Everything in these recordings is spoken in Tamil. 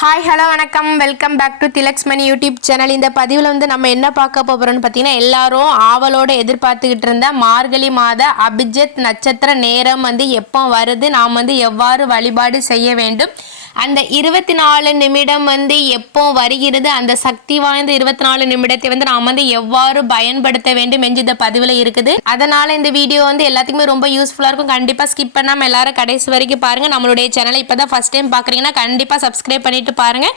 ஹாய் ஹலோ வணக்கம். Welcome back to Tilaks Mani YouTube channel இந்த பதிவில் வந்து நம்ம என்ன பார்க்க போகிறோம்னு பார்த்தீங்கன்னா எல்லாரும் ஆவலோடு எதிர்பார்த்துக்கிட்டு இருந்த மார்கழி மாத அபிஜித் நட்சத்திர நேரம் வந்து எப்போ வருது? நாம் வந்து எவ்வாறு வழிபாடு செய்ய வேண்டும்? அந்த இருபத்தி நாலு நிமிடம் வந்து எப்போ வருகிறது? அந்த சக்தி வாய்ந்த இருபத்தி நாலு நிமிடத்தை வந்து நாம் வந்து எவ்வாறு பயன்படுத்த வேண்டும் என்று இந்த பதிவில் இருக்குது. அதனால இந்த வீடியோ வந்து எல்லாத்துக்குமே ரொம்ப யூஸ்ஃபுல்லாக இருக்கும். கண்டிப்பாக ஸ்கிப் பண்ணாமல் எல்லாரும் கடைசி வரைக்கும் பாருங்க. நம்மளுடைய சேனலை இப்போ தான் ஃபஸ்ட் டைம் பார்க்குறீங்கன்னா கண்டிப்பாக சப்ஸ்கிரைப் பண்ணிட்டு பாருங்க.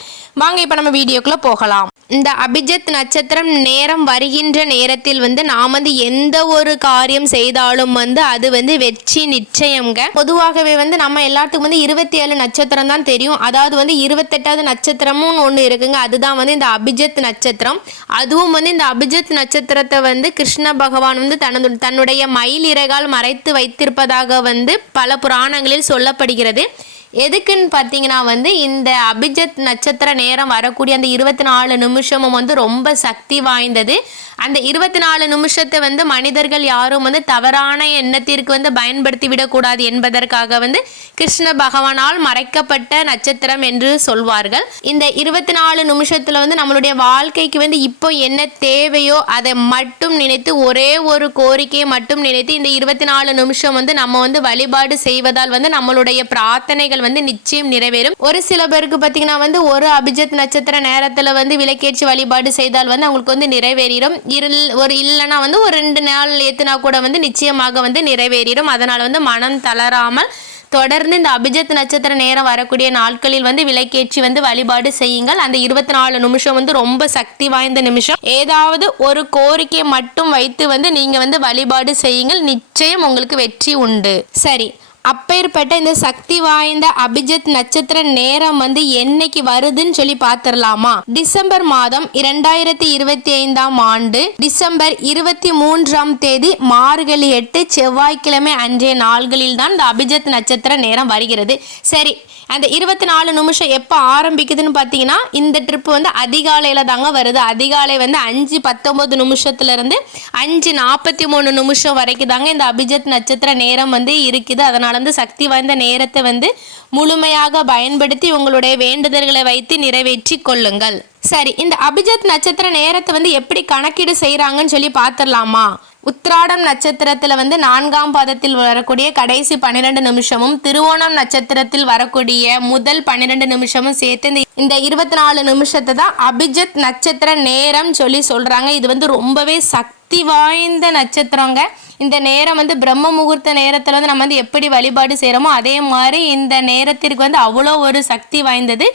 வாங்க இப்போ நம்ம வீடியோக்குள்ளே போகலாம். இந்த அபிஜித் நட்சத்திரம் நேரம் வருகின்ற நேரத்தில் வந்து நாம் வந்து எந்த ஒரு காரியம் செய்தாலும் வந்து அது வந்து வெற்றி நிச்சயம்ங்க. பொதுவாகவே வந்து நம்ம எல்லாத்துக்கும் வந்து இருபத்தி ஏழு நட்சத்திரம் தான் தெரியும். அதாவது வந்து இருபத்தெட்டாவது நட்சத்திரமும் ஒன்று இருக்குங்க. அதுதான் வந்து இந்த அபிஜித் நட்சத்திரம். அதுவும் வந்து இந்த அபிஜித் நட்சத்திரத்தை வந்து கிருஷ்ண பகவான் வந்து தனது தன்னுடைய மயில் இறகால் மறைத்து வைத்திருப்பதாக வந்து பல புராணங்களில் சொல்லப்படுகிறது. எதுக்குன்னு பார்த்தீங்கன்னா வந்து இந்த அபிஜத் நட்சத்திர நேரம் வரக்கூடிய அந்த இருபத்தி நாலு நிமிஷமும் வந்து ரொம்ப சக்தி வாய்ந்தது. அந்த இருபத்தி நாலு நிமிஷத்தை வந்து மனிதர்கள் யாரும் வந்து தவறான எண்ணத்திற்கு வந்து பயன்படுத்தி விடக்கூடாது என்பதற்காக வந்து கிருஷ்ண பகவானால் மறைக்கப்பட்ட நட்சத்திரம் என்று சொல்வார்கள். இந்த இருபத்தி நாலு நிமிஷத்துல வந்து நம்மளுடைய வாழ்க்கைக்கு வந்து இப்போ என்ன தேவையோ அதை மட்டும் நினைத்து ஒரே ஒரு கோரிக்கையை மட்டும் நினைத்து இந்த இருபத்தி நாலு நிமிஷம் வந்து நம்ம வந்து வழிபாடு செய்வதால் வந்து நம்மளுடைய பிரார்த்தனைகள் வந்து நிச்சயம் நிறைவேறும். ஒரு சில பேருக்கு பார்த்தீங்கன்னா வந்து ஒரு அபிஜத் நட்சத்திர நேரத்தில் வந்து விளக்கேற்றி வழிபாடு செய்தால் வந்து அவங்களுக்கு வந்து நிறைவேறிடும். இருள் ஒரு இல்லைன்னா வந்து ஒரு ரெண்டு நாள் ஏத்துனா கூட வந்து நிச்சயமாக வந்து நிறைவேறிடும். அதனால் வந்து மனம் தளராமல் தொடர்ந்து இந்த அபிஜத் நட்சத்திர நேரம் வரக்கூடிய நாட்களில் வந்து விலைக்கேற்றி வந்து வழிபாடு செய்யுங்கள். அந்த இருபத்தி நாலு நிமிஷம் வந்து ரொம்ப சக்தி வாய்ந்த நிமிஷம். ஏதாவது ஒரு கோரிக்கையை மட்டும் வைத்து வந்து நீங்க வந்து வழிபாடு செய்யுங்கள். நிச்சயம் உங்களுக்கு வெற்றி உண்டு. சரி. அப்பேற்பட்ட இந்த சக்தி வாய்ந்த அபிஜித் நட்சத்திர நேரம் வந்து என்னைக்கு வருதுன்னு சொல்லி பார்த்துடலாமா டிசம்பர் மாதம் இரண்டாயிரத்தி இருபத்தி ஐந்தாம் ஆண்டு டிசம்பர் இருபத்தி மூன்றாம் தேதி மார்கழி எட்டு செவ்வாய்க்கிழமை அன்றைய நாள்களில் தான் இந்த அபிஜித் நட்சத்திர நேரம் வருகிறது. சரி அந்த இருபத்தி நாலு நிமிஷம் எப்போ ஆரம்பிக்குதுன்னு பார்த்தீங்கன்னா இந்த ட்ரிப் வந்து அதிகாலையில் தாங்க வருது. அதிகாலை வந்து அஞ்சு பத்தொம்பது நிமிஷத்துலேருந்து அஞ்சு நாற்பத்தி மூணு நிமிஷம் வரைக்கும் தாங்க இந்த அபிஜித் நட்சத்திர நேரம் வந்து இருக்குது. அதனால் வந்து சக்தி வாய்ந்த நேரத்தை வந்து முழுமையாக பயன்படுத்தி உங்களுடைய வேண்டுதல்களை வைத்து நிறைவேற்றி கொள்ளுங்கள். சரி இந்த அபிஜித் நட்சத்திர நேரத்தை வந்து எப்படி கணக்கீடு செய்கிறாங்கன்னு சொல்லி பார்த்துடலாமா உத்ராடம் நட்சத்திரத்தில் வந்து நான்காம் பாதத்தில் வரக்கூடிய கடைசி பன்னிரெண்டு நிமிஷமும் திருவோணம் நட்சத்திரத்தில் வரக்கூடிய முதல் பன்னிரெண்டு நிமிஷமும் சேர்த்து இந்த இந்த இருபத்தி நாலு நிமிஷத்தை தான் அபிஜித் நட்சத்திர நேரம் சொல்லி சொல்கிறாங்க இது வந்து ரொம்பவே சக்தி சக்தி வாய்ந்த நட்சத்திரங்க. இந்த நேரம் வந்து பிரம்ம முகூர்த்த நேரத்தில் வந்து நம்ம வந்து எப்படி வழிபாடு செய்கிறோமோ அதே மாதிரி இந்த நேரத்திற்கு வந்து அவ்வளோ ஒரு சக்தி வாய்ந்தது.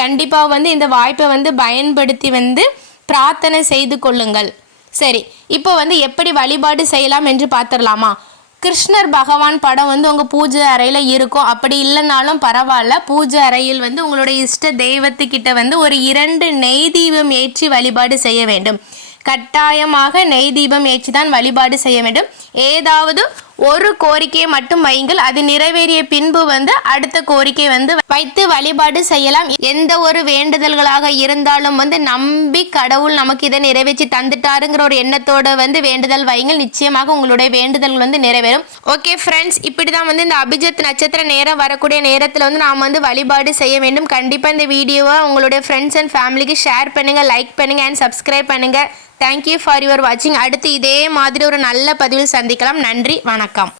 கண்டிப்பாக வந்து இந்த வாய்ப்பை வந்து பயன்படுத்தி வந்து பிரார்த்தனை செய்து கொள்ளுங்கள். சரி இப்போ வந்து எப்படி வழிபாடு செய்யலாம் என்று பார்த்துடலாமா? கிருஷ்ணர் பகவான் படம் வந்து உங்கள் பூஜை அறையில் இருக்கும். அப்படி இல்லைனாலும் பரவாயில்ல. பூஜை அறையில் வந்து உங்களுடைய இஷ்ட தெய்வத்துக்கிட்ட வந்து ஒரு இரண்டு நெய் தீபம் ஏற்றி வழிபாடு செய்ய வேண்டும். கட்டாயமாக நெய் தீபம் ஏற்றி தான் வழிபாடு செய்ய வேண்டும். ஏதாவது ஒரு கோரிக்கையை மட்டும் வையுங்கள். அது நிறைவேறிய பின்பு வந்து அடுத்த கோரிக்கை வந்து வைத்து வழிபாடு செய்யலாம். எந்த ஒரு வேண்டுதல்களாக இருந்தாலும் வந்து நம்பி கடவுள் நமக்கு இதை நிறைவேற்றி தந்துட்டாருங்கிற ஒரு எண்ணத்தோட வந்து வேண்டுதல் வையுங்கள். நிச்சயமாக உங்களுடைய வேண்டுதல்கள் வந்து நிறைவேறும். ஓகே ஃப்ரெண்ட்ஸ் இப்படி தான் வந்து இந்த அபிஜித் நட்சத்திர நேரம் வரக்கூடிய நேரத்தில் வந்து நாம் வந்து வழிபாடு செய்ய வேண்டும். கண்டிப்பாக இந்த வீடியோவை உங்களுடைய ஃப்ரெண்ட்ஸ் அண்ட் ஃபேமிலிக்கு ஷேர் பண்ணுங்கள் லைக் பண்ணுங்கள் அண்ட் சப்ஸ்கிரைப் பண்ணுங்கள் தேங்க்யூ ஃபார் யுவர் வாட்சிங் அடுத்து இதே மாதிரி ஒரு நல்ல பதிவில் சந்திக்கலாம். நன்றி. வணக்கம். வணக்கம்